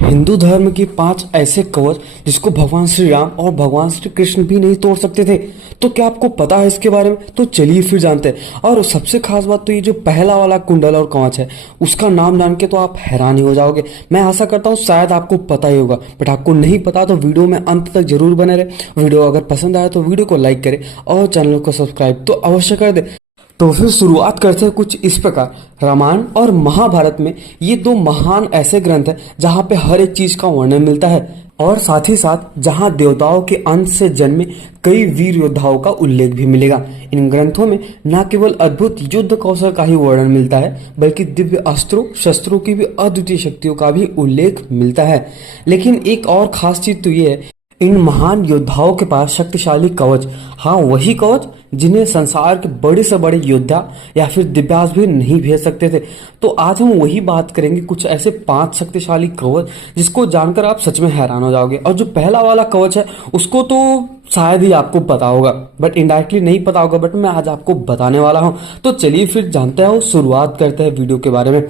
हिंदू धर्म के 5 ऐसे कवच जिसको भगवान श्री राम और भगवान श्री कृष्ण भी नहीं तोड़ सकते थे। तो क्या आपको पता है इसके बारे में? तो चलिए फिर जानते हैं। और सबसे खास बात तो ये जो पहला वाला कुंडल और कवच है उसका नाम जान के तो आप हैरान ही हो जाओगे। मैं आशा करता हूँ शायद आपको पता ही होगा, बट आपको नहीं पता तो वीडियो में अंत तक जरूर बने रहे। वीडियो अगर पसंद आए तो वीडियो को लाइक करें और चैनल को सब्सक्राइब तो अवश्य कर दे। तो फिर शुरुआत करते हैं कुछ इस प्रकार। रामायण और महाभारत में ये दो महान ऐसे ग्रंथ हैं जहाँ पे हर एक चीज का वर्णन मिलता है और साथ ही साथ जहाँ देवताओं के अंश से जन्मे कई वीर योद्धाओं का उल्लेख भी मिलेगा। इन ग्रंथों में न केवल अद्भुत युद्ध कौशल का ही वर्णन मिलता है बल्कि दिव्य अस्त्रों शस्त्रों की भी अद्वितीय शक्तियों का भी उल्लेख मिलता है। लेकिन एक और खास चीज तो ये है, इन महान योद्धाओं के पास शक्तिशाली कवच, हाँ वही कवच जिन्हें संसार के बड़े से बड़े योद्धा या फिर दिव्यास भी नहीं भेज सकते थे। तो आज हम वही बात करेंगे, कुछ ऐसे 5 शक्तिशाली कवच जिसको जानकर आप सच में हैरान हो जाओगे। और जो पहला वाला कवच है उसको तो शायद ही आपको पता होगा, बट इनडायरेक्टली नहीं पता होगा, बट मैं आज आपको बताने वाला हूँ। तो चलिए फिर जानते हैं, शुरुआत करते हैं वीडियो के बारे में।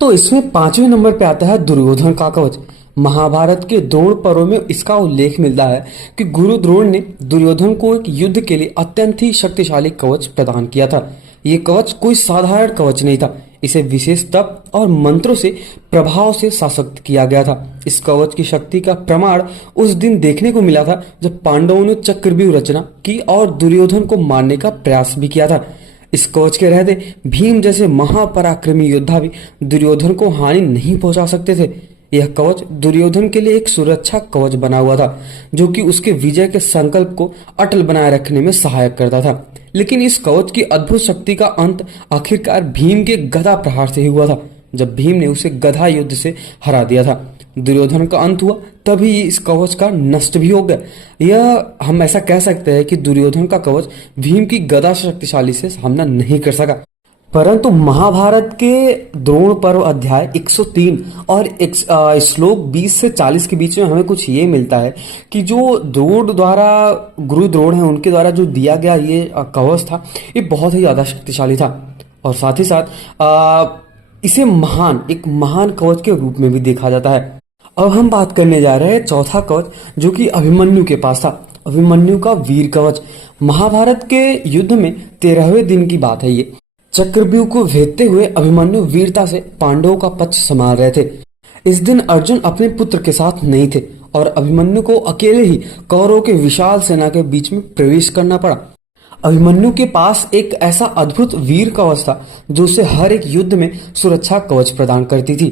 तो इसमें 5वें नंबर पे आता है दुर्योधन का कवच। महाभारत के द्रोण पर्व में इसका उल्लेख मिलता है कि गुरु द्रोण ने दुर्योधन को एक युद्ध के लिए अत्यंत ही शक्तिशाली कवच प्रदान किया था। ये कवच कोई साधारण कवच नहीं था, इसे विशेष तप और मंत्रों से प्रभाव से सशक्त किया गया था। इस कवच की शक्ति का प्रमाण उस दिन देखने को मिला था जब पांडवों ने चक्रव्यूह रचना की और दुर्योधन को मारने का प्रयास भी किया था। इस कवच के रहते भीम जैसे महापराक्रमी योद्धा भी दुर्योधन को हानि नहीं पहुंचा सकते थे। यह कवच दुर्योधन के लिए एक सुरक्षा कवच बना हुआ था जो कि उसके विजय के संकल्प को अटल बनाए रखने में सहायक करता था। लेकिन इस कवच की अद्भुत शक्ति का अंत आखिरकार भीम के गदा प्रहार से ही हुआ था, जब भीम ने उसे गदा युद्ध से हरा दिया था। दुर्योधन का अंत हुआ तभी इस कवच का नष्ट भी हो गया। यह हम ऐसा कह सकते हैं कि दुर्योधन का कवच भीम की गदा शक्तिशाली से सामना नहीं कर सका। परंतु महाभारत के द्रोण पर्व अध्याय 103 और श्लोक 20 से 40 के बीच में हमें कुछ ये मिलता है कि जो द्रोण द्वारा गुरु द्रोण है उनके द्वारा जो दिया गया ये कवच था ये बहुत ही ज्यादा शक्तिशाली था और साथ ही साथ इसे एक महान कवच के रूप में भी देखा जाता है। अब हम बात करने जा रहे हैं चौथा कवच जो कि अभिमन्यु के पास था। अभिमन्यु का वीर कवच। महाभारत के युद्ध में 13वें दिन की बात है ये। चक्रव्यूह को भेदते हुए अभिमन्यु वीरता से पांडवों का पक्ष संभाल रहे थे। इस दिन अर्जुन अपने पुत्र के साथ नहीं थे और अभिमन्यु को अकेले ही कौरवों के विशाल सेना के बीच में प्रवेश करना पड़ा। अभिमन्यु के पास एक ऐसा अद्भुत वीर कवच था जो उसे हर एक युद्ध में सुरक्षा कवच प्रदान करती थी।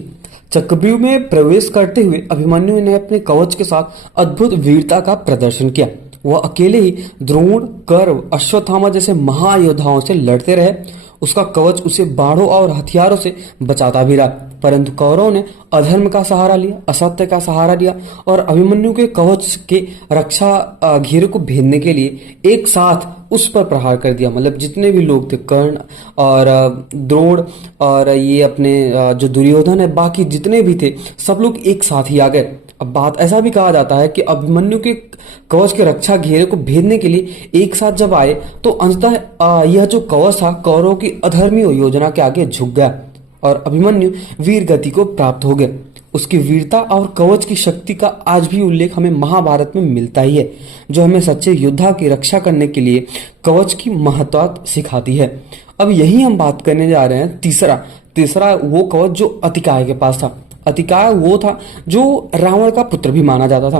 चक्रव्यूह में प्रवेश करते हुए अभिमन्यु ने अपने कवच के साथ अद्भुत वीरता का प्रदर्शन किया। वह अकेले ही द्रोण, कर्ण, अश्वत्थामा जैसे महायोद्धाओं से लड़ते रहे। उसका कवच उसे बाणों और हथियारों से बचाता भी रहा, परंतु कौरवों ने अधर्म का सहारा लिया, असत्य का सहारा लिया और अभिमन्यु के कवच के रक्षा घेरे को भेदने के लिए एक साथ उस पर प्रहार कर दिया। मतलब जितने भी लोग थे, कर्ण और द्रोण और ये अपने जो दुर्योधन है, बाकी जितने भी थे सब लोग एक साथ ही आ गए। अब बात ऐसा भी कहा जाता है कि अभिमन्यु के कवच के रक्षा घेरे को भेदने के लिए एक साथ जब आए तो अंततः यह जो कवच था कौरवों की अधर्मी योजना के आगे झुक गया और अभिमन्यु वीर गति को प्राप्त हो गया। उसकी वीरता और कवच की शक्ति का आज भी उल्लेख हमें महाभारत में मिलता ही है, जो हमें सच्चे योद्धा की रक्षा करने के लिए कवच की महत्व सिखाती है। अब यही हम बात करने जा रहे हैं तीसरा वो कवच जो अतिकाय के पास था। अतिकाय वो था जो रावण का पुत्र भी माना जाता था।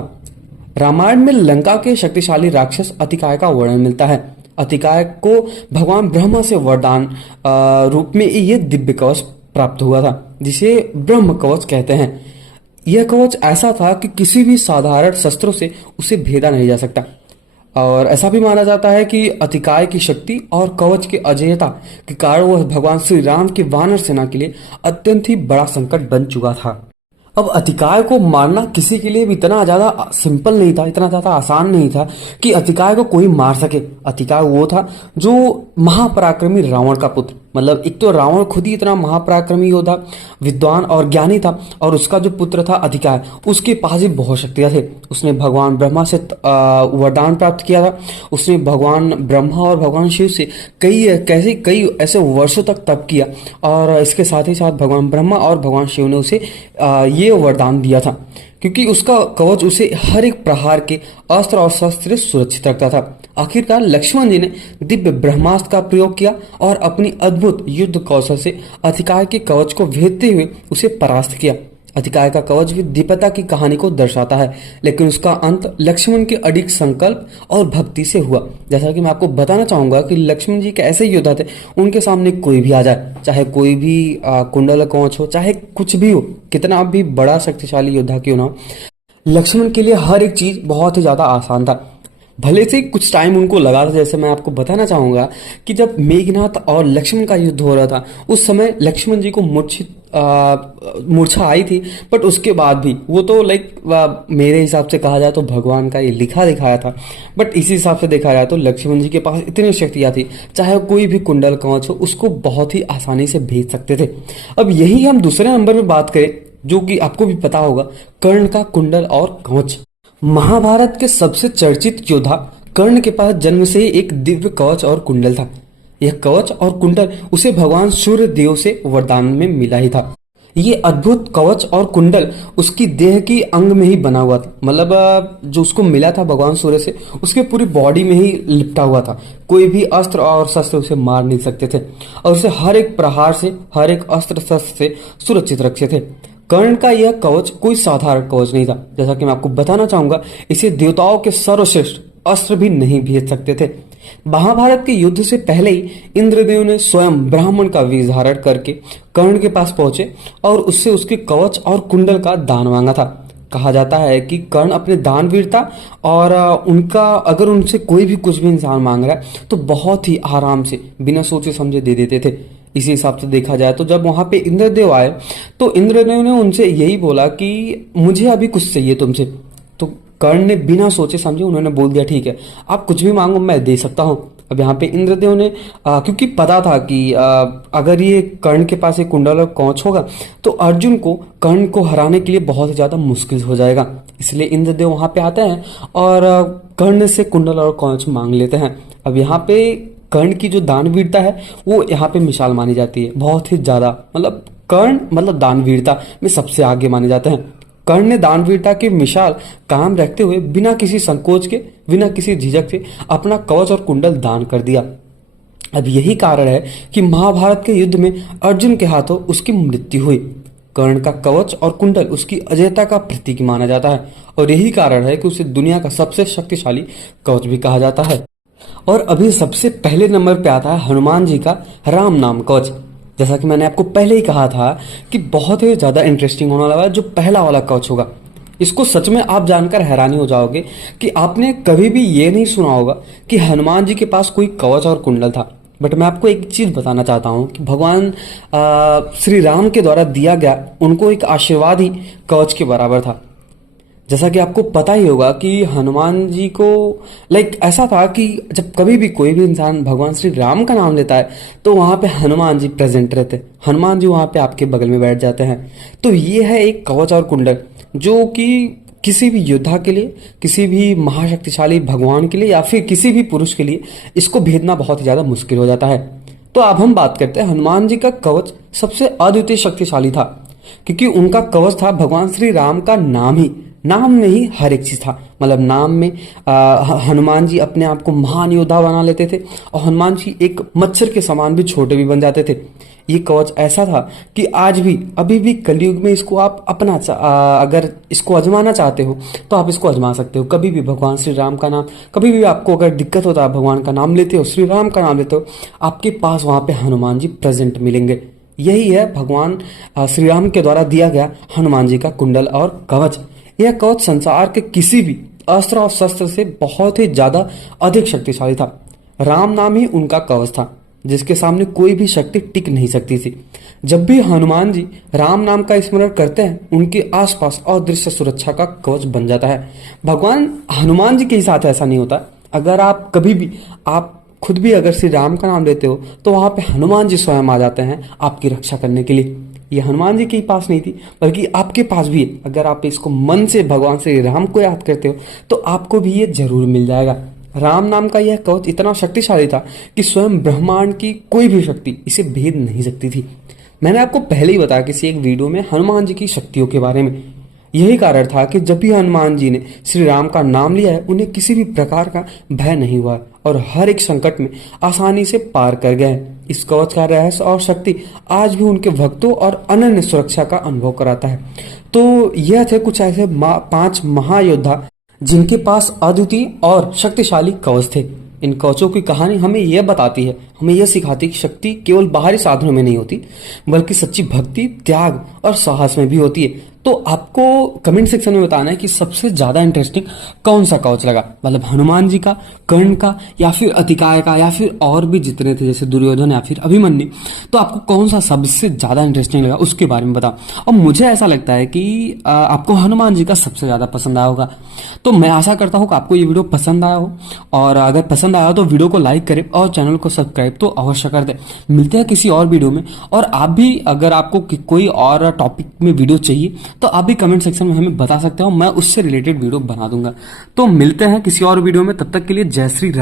रामायण में लंका के शक्तिशाली राक्षस अतिकाय का वर्णन मिलता है। अतिकाय को भगवान ब्रह्मा से वरदान रूप में ये दिव्य कवच प्राप्त हुआ था जिसे ब्रह्म कवच कहते हैं। यह कवच ऐसा था कि किसी भी साधारण शस्त्रों से उसे भेदा नहीं जा सकता और ऐसा भी माना जाता है कि अतिकाय की शक्ति और कवच की अजेयता के कारण वह भगवान श्री राम की वानर सेना के लिए अत्यंत ही बड़ा संकट बन चुका था। अब अतिकाय को मारना किसी के लिए भी इतना ज्यादा सिंपल नहीं था, इतना ज्यादा आसान नहीं था कि अतिकाय को कोई मार सके। अतिकाय वो था जो महापराक्रमी रावण का पुत्र, मतलब एक तो रावण खुद ही इतना महापराक्रमी योद्धा, विद्वान और ज्ञानी था, और उसका जो पुत्र था अधिकार, उसके पास भी बहुत शक्तियां थे। उसने भगवान ब्रह्मा से वरदान प्राप्त किया था। उसने भगवान ब्रह्मा और भगवान शिव से कई ऐसे वर्षों तक तप किया, और इसके साथ ही साथ भगवान ब्रह्मा और भगवान शिव ने उसे ये वरदान दिया था, क्योंकि उसका कवच उसे हर एक प्रहार के अस्त्र और शस्त्र से सुरक्षित रखता था। आखिरकार लक्ष्मण जी ने दिव्य ब्रह्मास्त्र का प्रयोग किया और अपनी अद्भुत युद्ध कौशल से अधिकार के कवच को भेदते हुए उसे परास्त किया। अधिकार का कवच भी दिव्यता की कहानी को दर्शाता है, लेकिन उसका अंत लक्ष्मण के अडिग संकल्प और भक्ति से हुआ। जैसा कि मैं आपको बताना चाहूंगा कि लक्ष्मण जी के ऐसे योद्धा थे, उनके सामने कोई भी आ जाए, चाहे कोई भी कुंडल कवच हो, चाहे कुछ भी हो, कितना भी बड़ा शक्तिशाली योद्धा क्यों ना हो, लक्ष्मण के लिए हर एक चीज बहुत ही ज्यादा आसान था। भले से कुछ टाइम उनको लगा था। जैसे मैं आपको बताना चाहूंगा कि जब मेघनाथ और लक्ष्मण का युद्ध हो रहा था, उस समय लक्ष्मण जी को मूर्छा आई थी, बट उसके बाद भी वो तो मेरे हिसाब से कहा जाए तो भगवान का ये लिखा दिखाया था। बट इसी हिसाब से देखा जाए तो लक्ष्मण जी के पास इतनी शक्तियां थी, चाहे कोई भी कुंडल कवच हो उसको बहुत ही आसानी से भेज सकते थे। अब यही हम दूसरे नंबर में बात करें, जो कि आपको भी पता होगा, कर्ण का कुंडल और कवच। महाभारत के सबसे चर्चित योद्धा कर्ण के पास जन्म से ही एक दिव्य कवच और कुंडल था। यह कवच और कुंडल उसे भगवान सूर्य देव से वरदान में मिला ही था। ये अद्भुत कवच और कुंडल उसकी देह की अंग में ही बना हुआ था, मतलब जो उसको मिला था भगवान सूर्य से, उसके पूरी बॉडी में ही लिपटा हुआ था। कोई भी अस्त्र और शस्त्र उसे मार नहीं सकते थे, और उसे हर एक प्रहार से, हर एक अस्त्र शस्त्र से सुरक्षित रखते थे। कर्ण का यह कवच कोई साधारण कवच नहीं था। जैसा कि मैं आपको बताना चाहूंगा, इसे देवताओं के सर्वश्रेष्ठ अस्त्र भी नहीं भेज सकते थे। महाभारत के युद्ध से पहले ही इंद्रदेव ने स्वयं ब्राह्मण का वेश धारण करके कर्ण के पास पहुंचे और उससे उसके कवच और कुंडल का दान मांगा था। कहा जाता है कि कर्ण अपने दानवीरता और उनका, अगर उनसे कोई भी कुछ भी इंसान मांग रहा है तो बहुत ही आराम से बिना सोचे समझे दे देते थे। इसी हिसाब से देखा जाए तो जब वहां पे इंद्रदेव आए तो इंद्रदेव ने उनसे यही बोला कि मुझे अभी कुछ चाहिए तुमसे। तो कर्ण ने बिना सोचे समझे उन्होंने बोल दिया, ठीक है आप कुछ भी मांगो मैं दे सकता हूँ। अब यहाँ पे इंद्रदेव ने क्योंकि पता था कि अगर ये कर्ण के पास एक कुंडल और कवच होगा तो अर्जुन को कर्ण को हराने के लिए बहुत ही ज्यादा मुश्किल हो जाएगा, इसलिए इंद्रदेव वहां पे आते हैं और कर्ण से कुंडल और कवच मांग लेते हैं। अब यहाँ पे कर्ण की जो दानवीरता है वो यहाँ पे मिसाल मानी जाती है, बहुत ही ज्यादा, मतलब कर्ण मतलब दानवीरता में सबसे आगे माने जाते हैं। कर्ण ने दानवीरता की मिसाल कायम रखते हुए बिना किसी संकोच के, बिना किसी झिझक से अपना कवच और कुंडल दान कर दिया। अब यही कारण है कि महाभारत के युद्ध में अर्जुन के हाथों उसकी मृत्यु हुई। कर्ण का कवच और कुंडल उसकी अजयता का प्रतीक माना जाता है, और यही कारण है कि उसे दुनिया का सबसे शक्तिशाली कवच भी कहा जाता है। और अभी सबसे पहले नंबर पे आता है हनुमान जी का राम नाम कवच। जैसा कि मैंने आपको पहले ही कहा था कि बहुत ही ज्यादा इंटरेस्टिंग होने वाला है जो पहला वाला कवच होगा। इसको सच में आप जानकर हैरानी हो जाओगे कि आपने कभी भी ये नहीं सुना होगा कि हनुमान जी के पास कोई कवच और कुंडल था। बट मैं आपको एक चीज बताना चाहता हूं कि भगवान श्री राम के द्वारा दिया गया उनको एक आशीर्वाद ही कवच के बराबर था। जैसा कि आपको पता ही होगा कि हनुमान जी को ऐसा था कि जब कभी भी कोई भी इंसान भगवान श्री राम का नाम लेता है तो वहां पे हनुमान जी प्रेजेंट रहते, हनुमान जी वहां पे आपके बगल में बैठ जाते हैं। तो ये है एक कवच और कुंडल जो कि किसी भी योद्धा के लिए, किसी भी महाशक्तिशाली भगवान के लिए या फिर किसी भी पुरुष के लिए इसको भेदना बहुत ही ज्यादा मुश्किल हो जाता है। तो अब हम बात करते हैं हनुमान जी का कवच सबसे अद्वितीय शक्तिशाली था, क्योंकि उनका कवच था भगवान श्री राम का नाम ही, नाम में ही हर एक चीज था। मतलब नाम में हनुमान जी अपने आप को महान योद्धा बना लेते थे और हनुमान जी एक मच्छर के समान भी छोटे भी बन जाते थे। ये कवच ऐसा था कि आज भी, अभी भी कलयुग में इसको आप अगर इसको आजमाना चाहते हो तो आप इसको आजमा सकते हो। कभी भी भगवान श्री राम का नाम, कभी भी आपको अगर दिक्कत होता है, भगवान का नाम लेते हो, श्री राम का नाम लेते हो, आपके पास वहां पे हनुमान जी प्रेजेंट मिलेंगे। यही है भगवान श्री राम के द्वारा दिया गया हनुमान जी का कुंडल और कवच। यह कवच संसार के किसी भी अस्त्र और शस्त्र से बहुत ही ज्यादा अधिक शक्तिशाली था। राम नाम ही उनका कवच था जिसके सामने कोई भी शक्ति टिक नहीं सकती थी। जब भी हनुमान जी राम नाम का स्मरण करते हैं उनके आसपास अदृश्य सुरक्षा का कवच बन जाता है। भगवान हनुमान जी के साथ ऐसा नहीं होता। अगर आप कभी भी आप खुद भी अगर श्री राम का नाम लेते हो तो वहां पे हनुमान जी स्वयं आ जाते हैं आपकी रक्षा करने के लिए। ये हनुमान जी के ही पास नहीं थी बल्कि आपके पास भी है। अगर आप इसको मन से भगवान श्री राम को याद करते हो तो आपको भी ये जरूर मिल जाएगा। राम नाम का यह कवच इतना शक्तिशाली था कि स्वयं ब्रह्मांड की कोई भी शक्ति इसे भेद नहीं सकती थी। मैंने आपको पहले ही बताया किसी एक वीडियो में हनुमान जी की शक्तियों के बारे में। यही कारण था कि जब भी हनुमान जी ने श्री राम का नाम लिया है उन्हें किसी भी प्रकार का भय नहीं हुआ और हर एक संकट में आसानी से पार कर गए। इस कवच का रहस्य और शक्ति आज भी उनके भक्तों और अनन्य सुरक्षा का अनुभव कराता है। तो यह थे कुछ ऐसे 5 महायोद्धा जिनके पास अद्वितीय और शक्तिशाली कवच थे। इन कवचों की कहानी हमें यह बताती है, हमें यह सिखाती है कि शक्ति केवल बाहरी साधनों में नहीं होती बल्कि सच्ची भक्ति, त्याग और साहस में भी होती है। तो आपको कमेंट सेक्शन में बताना है कि सबसे ज्यादा इंटरेस्टिंग कौन सा कवच लगा, मतलब हनुमान जी का, कर्ण का, या फिर अतिकाय का, या फिर और भी जितने थे जैसे दुर्योधन या फिर अभिमन्यु। तो आपको कौन सा सबसे ज्यादा इंटरेस्टिंग लगा उसके बारे में बताओ। और मुझे ऐसा लगता है कि आपको हनुमान जी का सबसे ज्यादा पसंद आया होगा। तो मैं आशा करता हूँ कि आपको ये वीडियो पसंद आया हो, और अगर पसंद आया तो वीडियो को लाइक करें और चैनल को सब्सक्राइब तो अवश्य कर दें। मिलते हैं किसी और वीडियो में। और आप भी अगर आपको कोई और टॉपिक में वीडियो चाहिए तो आप भी कमेंट सेक्शन में हमें बता सकते हो, मैं उससे रिलेटेड वीडियो बना दूंगा। तो मिलते हैं किसी और वीडियो में, तब तक के लिए जय श्री राम।